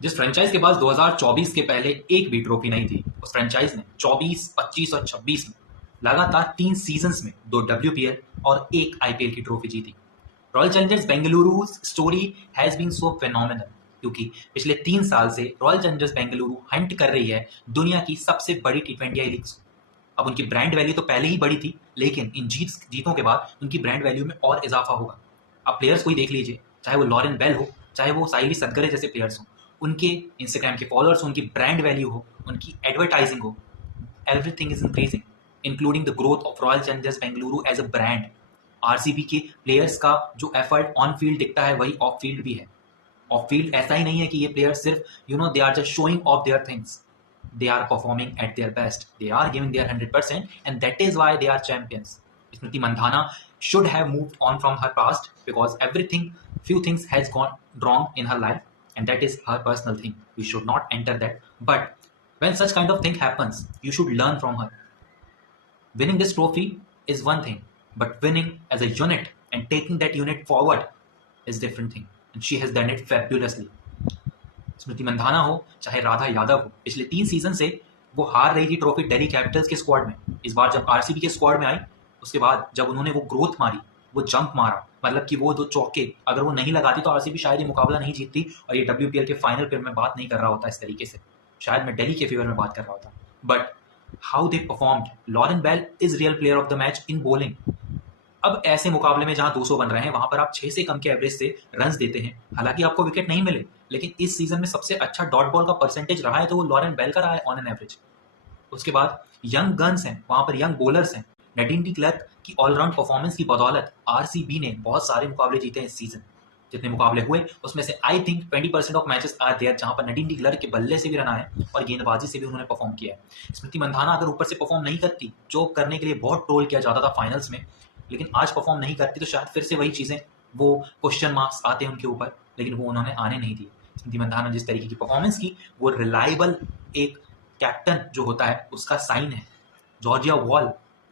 जिस फ्रेंचाइज के पास 2024 के पहले एक भी ट्रॉफी नहीं थी, उस फ्रेंचाइज ने 24, 25 और 26 में लगातार 3 सीजन्स में 2 WPL और 1 IPL की ट्रॉफी जीती। Royal Challengers Bengaluru story has been so phenomenal क्योंकि पिछले 3 साल से रॉयल चैलेंजर्स बेंगलुरु हंट कर रही है दुनिया की सबसे बड़ी T20 लीग्स को। अब उनकी ब्रांड वैल्यू तो पहले ही बड़ी थी, लेकिन इन जीतों के बाद उनकी ब्रांड वैल्यू में और इजाफा होगा। अब प्लेयर्स को ही देख लीजिए, चाहे वो लॉरेन बेल हो, चाहे वो साहिली सदगरे जैसे प्लेयर्स हो, उनके इंस्टाग्राम के फॉलोअर्स, उनकी ब्रांड वैल्यू हो, उनकी एडवर्टाइजिंग हो, everything is increasing, including the growth of Royal Challengers Bengaluru as a brand. RCB के प्लेयर्स का जो एफर्ट ऑन फील्ड दिखता है वही ऑफ फील्ड भी है। ऑफ फील्ड ऐसा ही नहीं है कि ये प्लेयर्स सिर्फ they are just showing off their things, they are performing at their best, they are giving their 100%, and that is why they are champions. Smriti Mandhana should have moved on from her past because few things has gone wrong in her life, and that is her personal thing. We should not enter that, but when such kind of thing happens, you should learn from her. Winning this trophy is one thing, but winning as a unit and taking that unit forward is different thing, and she has done it fabulously. Smriti Mandhana हो चाहे राधा यादव हो, पिछले 3 season से वो हार रही थी trophy Delhi Capitals के स्क्वाड में। इस बार जब आरसीबी के स्क्वाड में आई, उसके बाद जब उन्होंने वो ग्रोथ मारी, वो जंप मारा, मतलब कि वो 2 चौके अगर वो नहीं लगाती तो आरसीबी शायद ये मुकाबला नहीं जीतती और ये WPL के फाइनल पे मैं बात नहीं कर रहा होता इस तरीके से, शायद मैं दिल्ली के फेवर में बात कर रहा होता। But how they performed, Lauren Bell is real player of the match in bowling. अब ऐसे मुकाबले में जहां 200 बन रहे हैं, वहां पर आप 6 से कम के एवरेज से रन्स देते हैं, हालांकि आपको विकेट नहीं मिले, लेकिन इस सीजन में सबसे अच्छा डॉट बॉल का परसेंटेज रहा है तो वो लॉरेन बेल का रहा है ऑन एन एवरेज। उसके बाद यंग गन्स हैं, वहां पर यंग बॉलर्स हैं। नडीन डी क्लर्क की ऑलराउंड परफॉर्मेंस की बदौलत आरसीबी ने बहुत सारे मुकाबले जीते हैं इस सीजन। जितने मुकाबले हुए उसमें से I think 20% of matches are there जहां पर नडीन डी क्लर्क के बल्ले से भी रन आए और गेंदबाजी से भी उन्होंने परफॉर्म किया है। स्मृति मंधाना अगर ऊपर से परफॉर्म नहीं करती, जो करने के लिए बहुत ट्रोल किया जाता था फाइनल्स में, लेकिन आज परफॉर्म नहीं करती तो शायद फिर से वही चीजें, वो क्वेश्चन मार्क्स आते हैं उनके ऊपर, लेकिन वो उन्होंने आने नहीं दिए। स्मृति मंधाना जिस तरीके की परफॉर्मेंस की, वो रिलायबल एक कैप्टन जो होता है उसका साइन है। Georgia wall,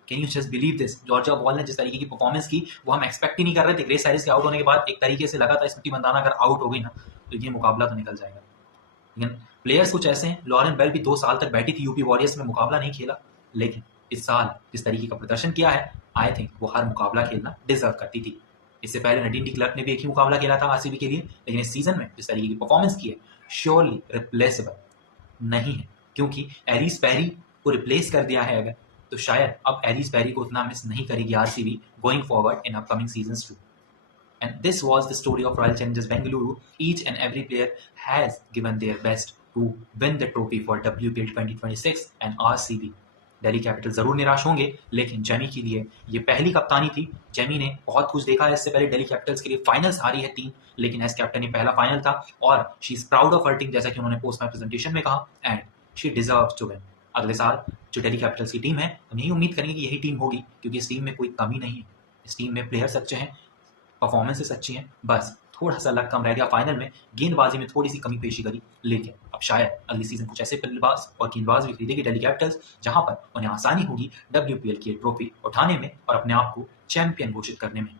can you just believe this, Georgia wall ने जिस तरीके की परफॉर्मेंस की वो हम एक्सपेक्ट ही नहीं कर रहे थे। ग्रेस हैरिस के आउट होने के बाद एक तरीके से लगा था स्मृति मंधाना अगर आउट हो गई ना तो ये मुकाबला तो निकल जाएगा। लेकिन प्लेयर्स कुछ ऐसे हैं, लॉरेन बेल भी 2 साल तक बैठी थी यूपी वॉरियर्स में, मुकाबला नहीं खेला, लेकिन इस साल जिस तरीके का प्रदर्शन किया है, आई थिंक वो हर मुकाबला खेलना डिजर्व करती थी। इससे पहले नडीन डी क्लर्क ने भी एक ही मुकाबला खेला था आरसीबी के लिए, लेकिन इस सीजन में जिस तरीके की परफॉर्मेंस की है, श्योरली रिप्लेसेबल नहीं है, क्योंकि एलिस पेरी को रिप्लेस कर दिया है अगर, तो शायद अब एलिस पेरी को उतना मिस नहीं करेगी RCB going forward in upcoming seasons too. And this was the story of Royal Challengers Bengaluru. Each and every player has given their best to win the trophy for WPL 2026 and RCB. Delhi capital जरूर निराश होंगे, लेकिन Jamie के लिए ये पहली कप्तानी थी। जेमी ने बहुत कुछ देखा है, इससे पहले दिल्ली कैपिटल्स के लिए फाइनल्स हारी है 3, लेकिन एज कैप्टन ये पहला फाइनल था और she is proud of her team, जैसा कि उन्होंने पोस्ट मैच प्रेजेंटेशन में कहा, and she deserves to win. अगले साल जो दिल्ली कैपिटल्स की टीम है, हम यही उम्मीद करेंगे कि यही टीम होगी, क्योंकि इस टीम में कोई कमी नहीं है। इस टीम में प्लेयर्स अच्छे हैं, परफॉर्मेंसेस अच्छी हैं, बस थोड़ा सा लक कम रह गया फाइनल में, गेंदबाजी में थोड़ी सी कमी पेशी करी, लेकिन अब शायद अगली सीजन कुछ ऐसे बल्लेबाज और गेंदबाज भी खरीदेगी दिल्ली कैपिटल्स जहां पर उन्हें आसानी होगी WPL की ट्रॉफी उठाने में और अपने आप को चैंपियन घोषित करने में।